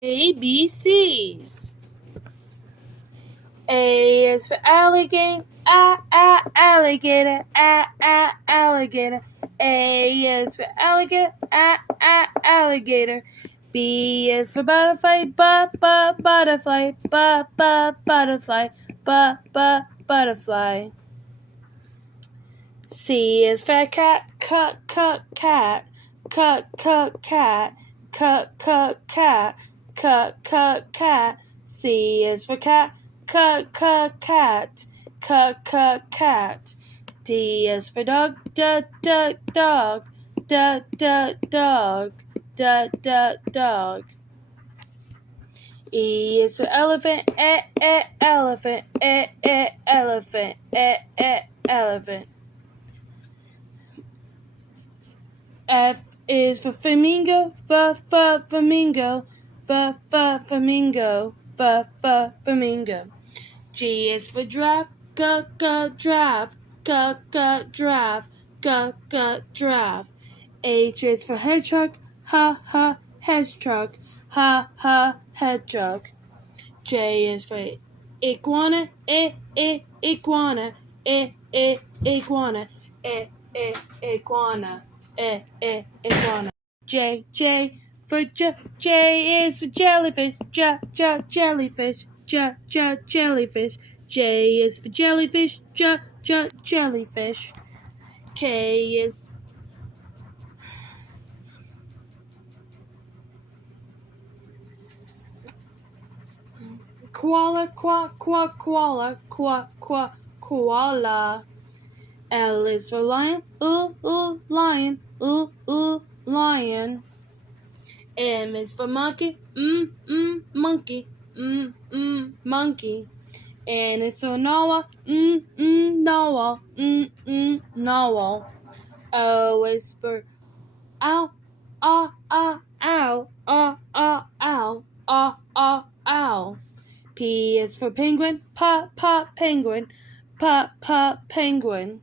ABCs. A is for alligator, alligator, alligator. A is for alligator, alligator. B is for butterfly, butterfly, butterfly, butterfly. C is for cat, cat, cat, cat. C is for cat, cat. D is for dog, dog. E is for elephant, elephant, elephant. F is for flamingo, flamingo, flamingo, flamingo. G is for giraffe, giraffe, giraffe. H is for hedgehog, hedgehog, hedgehog. J is for iguana, iguana, iguana, iguana. Iguana. J for J is for jellyfish, jellyfish, jellyfish. J is for jellyfish, jellyfish. K is koala, koala. L is for lion, lion, lion. M is for monkey, monkey, monkey. N is for narwhal, narwhal, narwhal. O is for owl, owl. P is for penguin, penguin, penguin.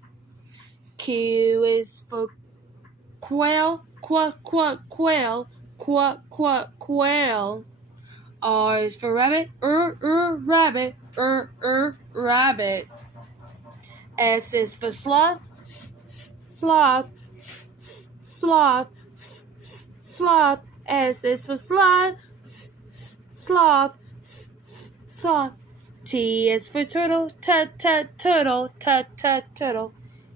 Q is for quail, quail. R is for rabbit, rabbit, rabbit. S is for sloth, sloth. S is for sloth, sloth. T is for turtle, turtle.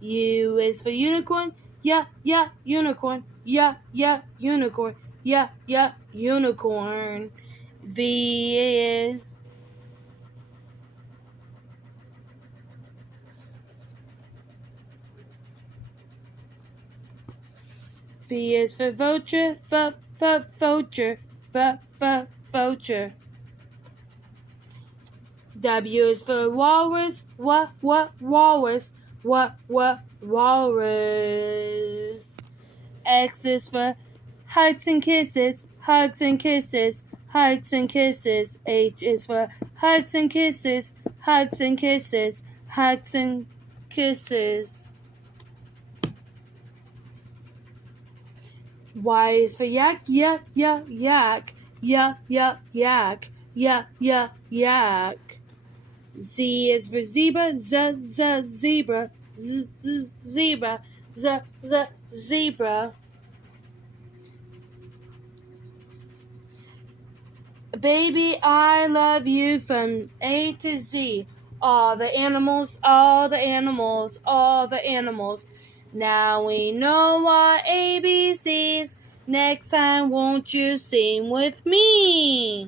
U is for unicorn, unicorn, unicorn, unicorn. V is for vulture, vulture. W is for walrus, walrus, walrus. X is for hugs and kisses, H is for hugs and kisses, Y is for yak, yak. Z is for zebra, zebra, zebra. Baby, I love you from A to Z. All the animals. Now we know our ABCs. Next time, won't you sing with me?